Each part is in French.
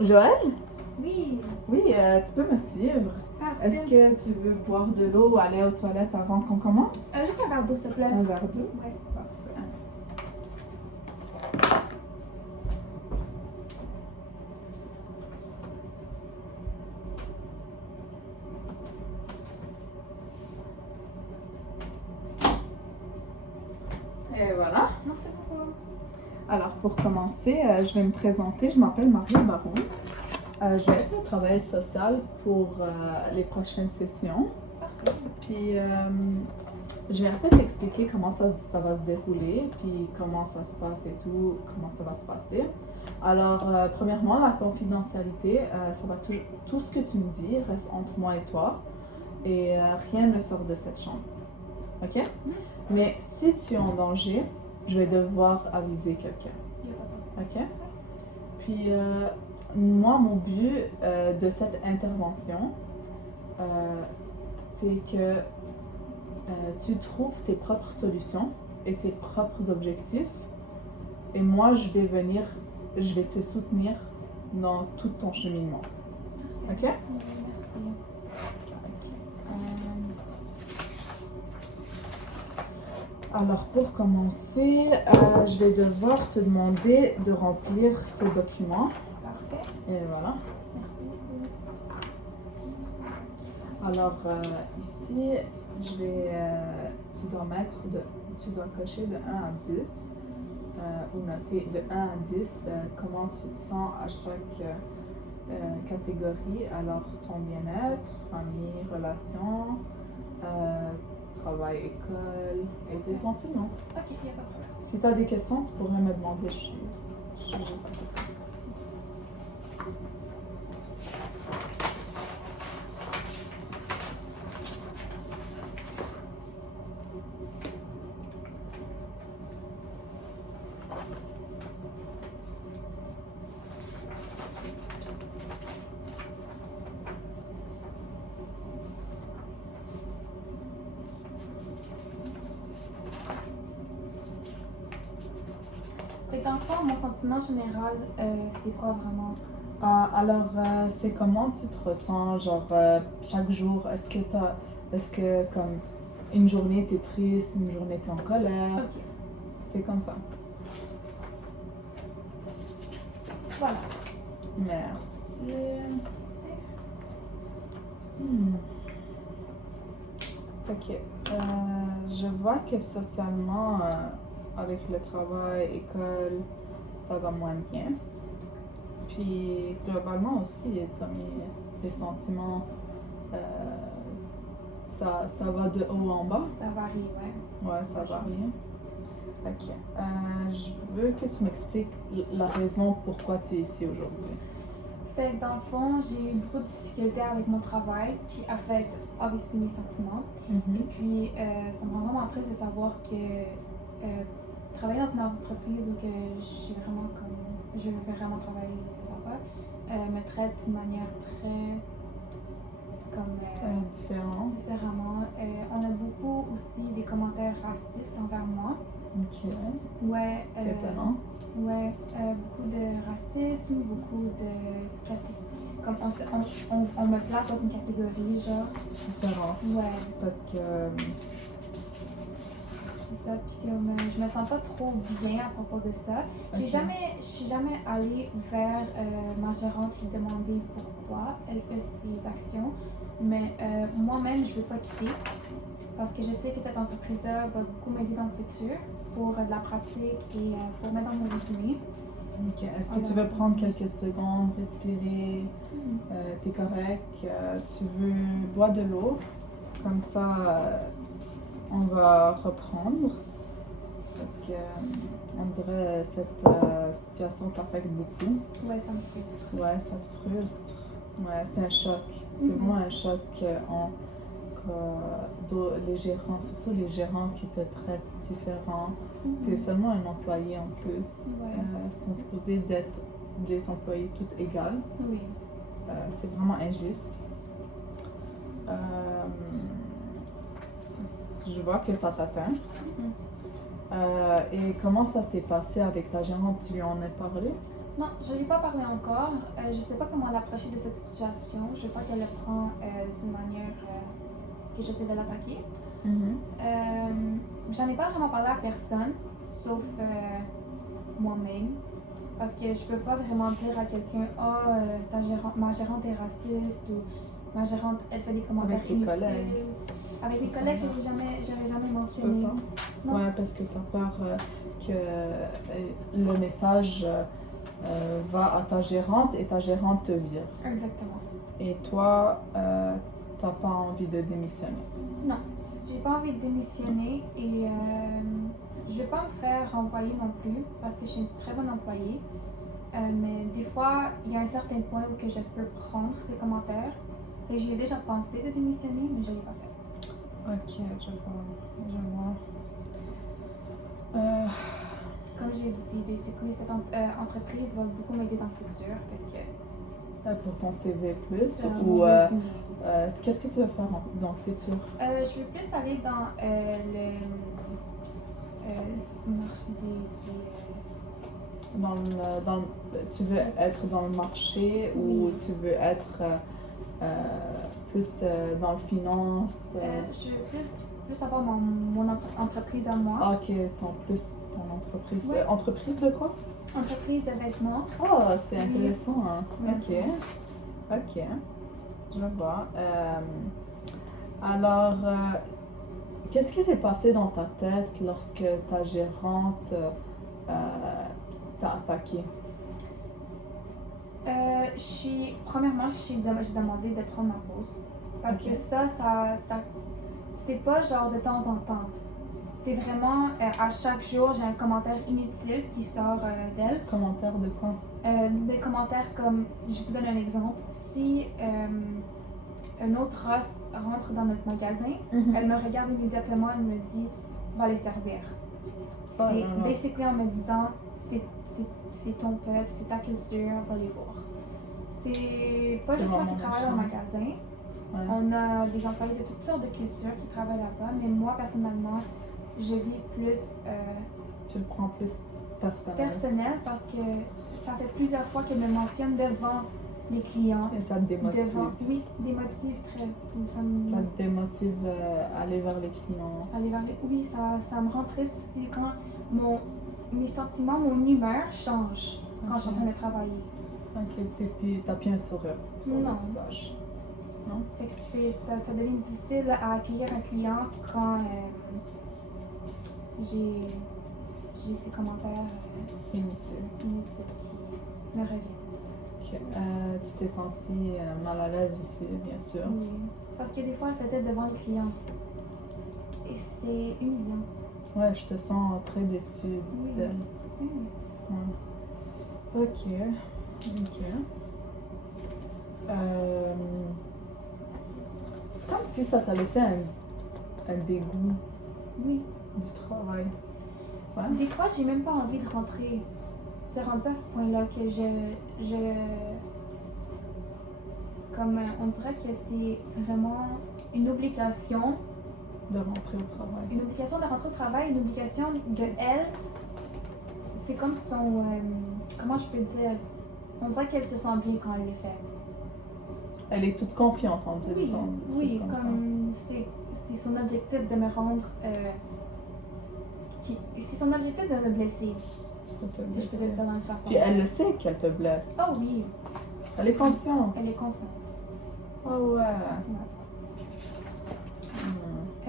Joël? Oui. Oui, tu peux me suivre. Parfait. Est-ce que tu veux boire de l'eau ou aller aux toilettes avant qu'on commence? Juste un verre d'eau, s'il te plaît. Un verre d'eau? Ouais. Parfait. Et voilà. Merci beaucoup. Alors, pour commencer, je vais me présenter. Je m'appelle Marie Baron. Je vais être travailleuse sociale pour les prochaines sessions. Puis, je vais un peu t'expliquer comment ça va se dérouler, puis comment ça se passe et tout, comment ça va se passer. Alors, premièrement, la confidentialité, ça va tout ce que tu me dis reste entre moi et toi, et rien ne sort de cette chambre. OK? Mais si tu es en danger, je vais devoir aviser quelqu'un. Il n'y a pas de problème. OK? Puis, moi, mon but de cette intervention, c'est que tu trouves tes propres solutions et tes propres objectifs. Et moi, je vais te soutenir dans tout ton cheminement. OK? Merci. Alors, pour commencer, je vais devoir te demander de remplir ce document. Parfait. Et voilà. Merci. Alors, ici, tu dois cocher de 1 à 10, ou noter de 1 à 10 comment tu te sens à chaque catégorie. Alors, ton bien-être, famille, relations, travail, école et tes sentiments. Ok, il n'y a pas de problème. Si tu as des questions, tu pourrais me demander, je suis juste à côté. Fait que dans le fond, mon sentiment général, c'est quoi vraiment? Alors, c'est comment tu te ressens, genre, chaque jour? Est-ce que comme une journée t'es triste, une journée t'es en colère? Ok, C'est comme ça. voilà. Merci. C'est- Ok. Je vois que socialement, avec le travail, école, ça va moins bien. Puis globalement aussi, t'as mis tes sentiments, ça va de haut en bas. Ça varie, ouais. Ouais, ça varie. Ok. Je veux que tu m'expliques la raison pourquoi tu es ici aujourd'hui. Fait que dans le fond, j'ai eu beaucoup de difficultés avec mon travail qui affecte aussi mes sentiments. Et puis, ça me rend vraiment triste de savoir que travailler dans une entreprise où que je suis vraiment comme, je veux vraiment travailler là-bas, me traite d'une manière très comme différemment. On a beaucoup aussi des commentaires racistes envers moi. Ok. Ouais. C'est étonnant. Ouais, beaucoup de racisme, beaucoup de comme on me place dans une catégorie genre. Différent. Ouais. Parce que C'est ça, puis comme je me sens pas trop bien à propos de ça. Je suis jamais allée vers ma gérante lui demander pourquoi elle fait ces actions, mais moi-même je veux pas quitter parce que je sais que cette entreprise-là va beaucoup m'aider dans le futur pour de la pratique et pour mettre dans mon résumé. Ok. Est-ce que tu veux prendre quelques secondes, respirer? T'es correct? Tu veux boire de l'eau? Comme ça, on va reprendre. Parce que on dirait cette situation t'affecte beaucoup. Ouais, ça me frustre. Ouais, ça te frustre. Ouais, c'est un choc. C'est vraiment un choc les gérants, surtout les gérants qui te traitent différent. T'es seulement un employé en plus. Ouais. Sont supposés d'être des employés toutes égales. Oui. C'est vraiment injuste. Je vois que ça t'atteint. Et comment ça s'est passé avec ta gérante? Tu lui en as parlé? Non, je ne lui ai pas parlé encore. Je ne sais pas comment l'approcher de cette situation. Je crois qu'elle le prend d'une manière que j'essaie de l'attaquer. J'en ai pas vraiment parlé à personne, sauf moi-même. Parce que je peux pas vraiment dire à quelqu'un ma gérante est raciste ou ma gérante elle fait des commentaires Avec tes inutiles. collègues. Avec mes collègues, j'aurais jamais mentionné. Non. Ouais, parce que tu as peur que le message va à ta gérante et ta gérante te vire. Exactement. Et toi, t'as pas envie de démissionner. Non, j'ai pas envie de démissionner et je vais pas me faire renvoyer non plus parce que je suis une très bonne employée. Mais des fois, il y a un certain point où que je peux prendre ces commentaires. Et j'y ai déjà pensé de démissionner, mais je l'ai pas fait. Ok, je vois. Comme j'ai dit, basically, cette entreprise va beaucoup m'aider dans le futur. Fait que, pour ton CV plus c'est ou mon résumé. qu'est-ce que tu vas faire dans le futur? Je veux plus aller dans le marché Tu veux être dans le marché ou tu veux être plus dans le finance? Je veux plus avoir mon entreprise à moi. Ok, ton entreprise. Ouais. Entreprise de quoi? Entreprise de vêtements. Oh, c'est Oui. intéressant. Hein? Ouais. Ok, je vois. Alors, qu'est-ce qui s'est passé dans ta tête lorsque ta gérante t'a attaqué? Premièrement, j'ai demandé de prendre ma pause. Parce Ok. que ça c'est pas genre de temps en temps. C'est vraiment à chaque jour, j'ai un commentaire inutile qui sort d'elle. Commentaire de quoi? Des commentaires comme, je vous donne un exemple, si un autre race rentre dans notre magasin, elle me regarde immédiatement, elle me dit, va les servir. C'est là là. basically en me disant, c'est ton peuple, c'est ta culture, va les voir. C'est pas C'est juste moi vraiment qui travaille dans le méchant. magasin. Ouais. On a des employés de toutes sortes de cultures qui travaillent là-bas, mais moi personnellement, je vis plus Tu le prends plus personnel. personnel parce que ça fait plusieurs fois qu'elle me mentionne devant les clients. Et ça te démotive. Oui, des motifs très. Ça Ça me, te démotive à aller vers les clients. aller vers les, oui, ça me rend triste aussi quand mes sentiments, mon humeur change quand je suis en train de travailler. Ok, puis t'as plus un sourire sur Non. le visage. Fait que ça devient difficile à accueillir un client quand j'ai ces commentaires Inutile. inutiles qui me reviennent. Ok. Tu t'es sentie mal à l'aise aussi, bien sûr. Oui. Parce que des fois, elle faisait devant les clients. Et c'est humiliant. Ouais, je te sens très déçue Oui. d'elle. Oui. Ouais. Ok. C'est comme si ça t'a laissé un dégoût Oui. du travail. Ouais. Des fois, j'ai même pas envie de rentrer. C'est rendu à ce point-là que comme on dirait que c'est vraiment une obligation. De rentrer au travail. Une obligation de rentrer au travail, une obligation de elle. C'est comme son. Comment je peux dire? On dirait qu'elle se sent bien quand elle le fait. Elle est toute confiante en te Oui, disant. oui, comme c'est son objectif de me rendre. C'est son objectif de me blesser, si je peux te le dire dans une façon. Puis elle le sait qu'elle te blesse. Oh oui, Elle est consciente. elle est constante. Ah ouais.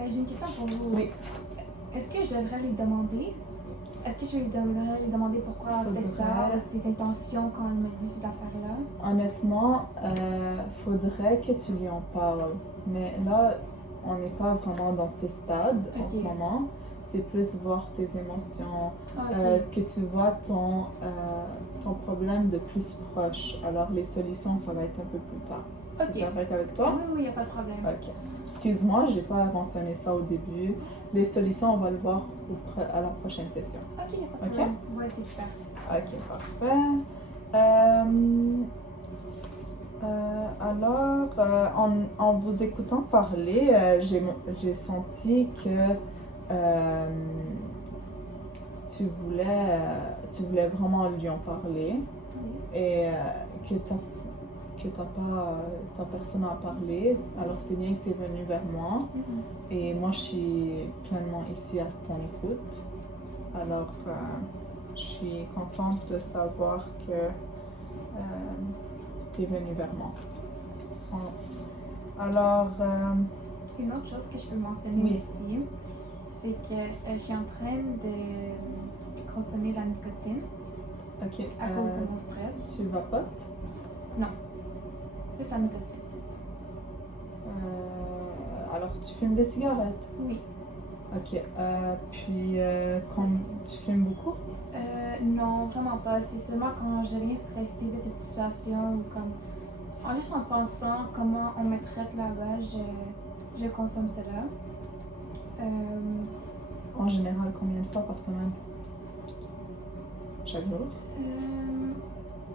J'ai une question pour vous. Oui. Est-ce que je devrais lui demander? Est-ce que je devrais lui demander pourquoi elle fait ça, ou ses intentions quand elle me dit ces affaires-là? Honnêtement, faudrait que tu lui en parles. Mais là, on n'est pas vraiment dans ce stade en ce moment. C'est plus voir tes émotions, que tu vois ton problème de plus proche. Alors les solutions, ça va être un peu plus tard. C'est correct avec toi? Oui, il n'y a pas de problème. Ok. Excuse-moi, j'ai pas mentionné ça au début. Les solutions, on va le voir à la prochaine session. Ok, il n'y a pas de problème. Oui, c'est super. Ok, parfait. Alors, en vous écoutant parler, j'ai senti que tu voulais vraiment lui en parler. et que t'as personne à parler. Alors c'est bien que tu es venu vers moi et moi je suis pleinement ici à ton écoute. Alors je suis contente de savoir que tu es venu vers moi. Alors Une autre chose que je peux mentionner Oui. ici, c'est que je suis en train de consommer de la nicotine ok, à cause de mon stress. tu vapotes? Plus la nicotine. Alors tu fumes des cigarettes? Oui. Ok, puis tu fumes beaucoup? Non, vraiment pas. C'est seulement quand je viens stressée de cette situation ou comme. Juste en pensant comment on me traite là-bas, je consomme cela. En général, combien de fois par semaine? Chaque jour?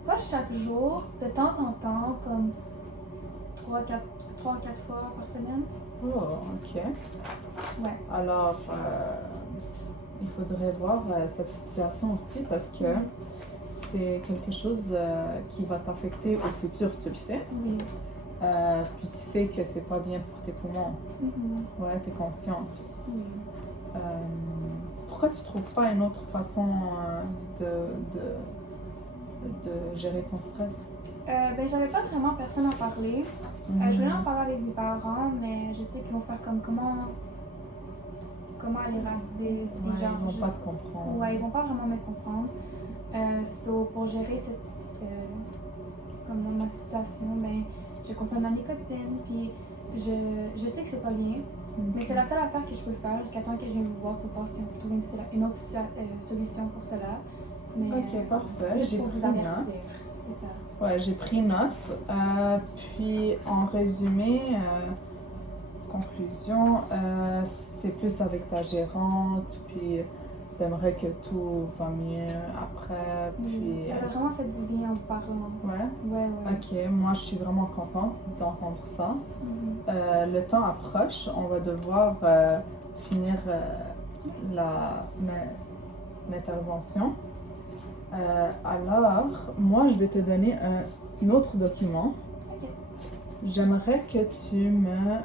Pas chaque jour, de temps en temps, comme 3-4 fois par semaine. Oh, ok. Ouais. Alors, il faudrait voir cette situation aussi parce que c'est quelque chose qui va t'affecter au futur, tu le sais. Oui. Puis tu sais que c'est pas bien pour tes poumons. Ouais, t'es consciente. Oui. Pourquoi tu trouves pas une autre façon de gérer ton stress? Ben, j'avais pas vraiment personne à parler. Je voulais en parler avec mes parents, mais je sais qu'ils vont faire comme comment aller rester Ouais, des gens. ils vont pas te comprendre. Ouais, ils vont pas vraiment me comprendre. Pour gérer comme ma situation, ben, je consomme la nicotine, puis je sais que c'est pas bien, mais c'est la seule affaire que je peux faire jusqu'à temps que je vienne vous voir pour voir si on peut trouver une autre solution pour cela. Mais, Ok, parfait. juste J'ai pour vous pris note. avertir, c'est ça. Ouais, j'ai pris note. Puis en résumé, conclusion, c'est plus avec ta gérante, puis t'aimerais que tout va mieux après, puis... Ça m'a vraiment fait du bien en vous parlant. Ouais? Ouais. Ok, moi je suis vraiment contente d'entendre ça. Le temps approche, on va devoir finir l'intervention. Alors, moi je vais te donner un autre document. Ok. J'aimerais que tu me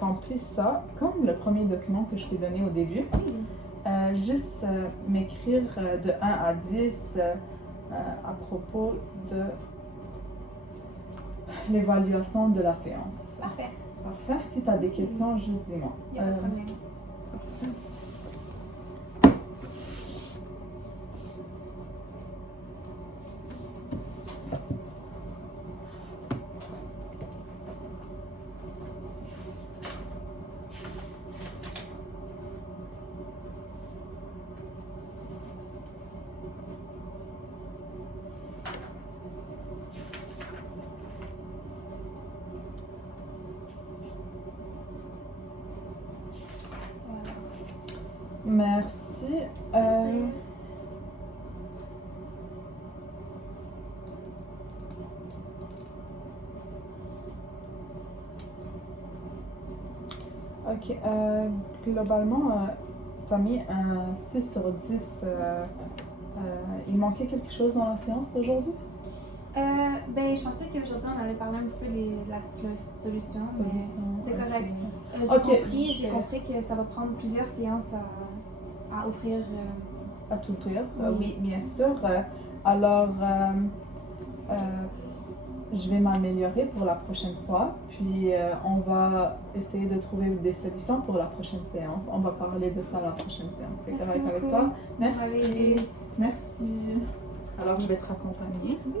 remplisses ça comme le premier document que je t'ai donné au début. Oui. Juste m'écrire de 1 à 10 à propos de l'évaluation de la séance. Parfait. Parfait. Si tu as des questions, juste dis-moi. Il n'y a pas de problème. Merci. Ok, globalement, tu as mis un 6 sur 10. Il manquait quelque chose dans la séance aujourd'hui? Ben, je pensais qu'aujourd'hui on allait parler un petit peu de la solution, mais c'est correct. J'ai compris que ça va prendre plusieurs séances à offrir. À t'ouvrir, Oui. oui, bien sûr. Alors, je vais m'améliorer pour la prochaine fois, puis on va essayer de trouver des solutions pour la prochaine séance. On va parler de ça la prochaine séance. C'est Merci correct avec beaucoup. toi? Vous m'avez aidé. Merci. Alors, je vais te raccompagner. Oui.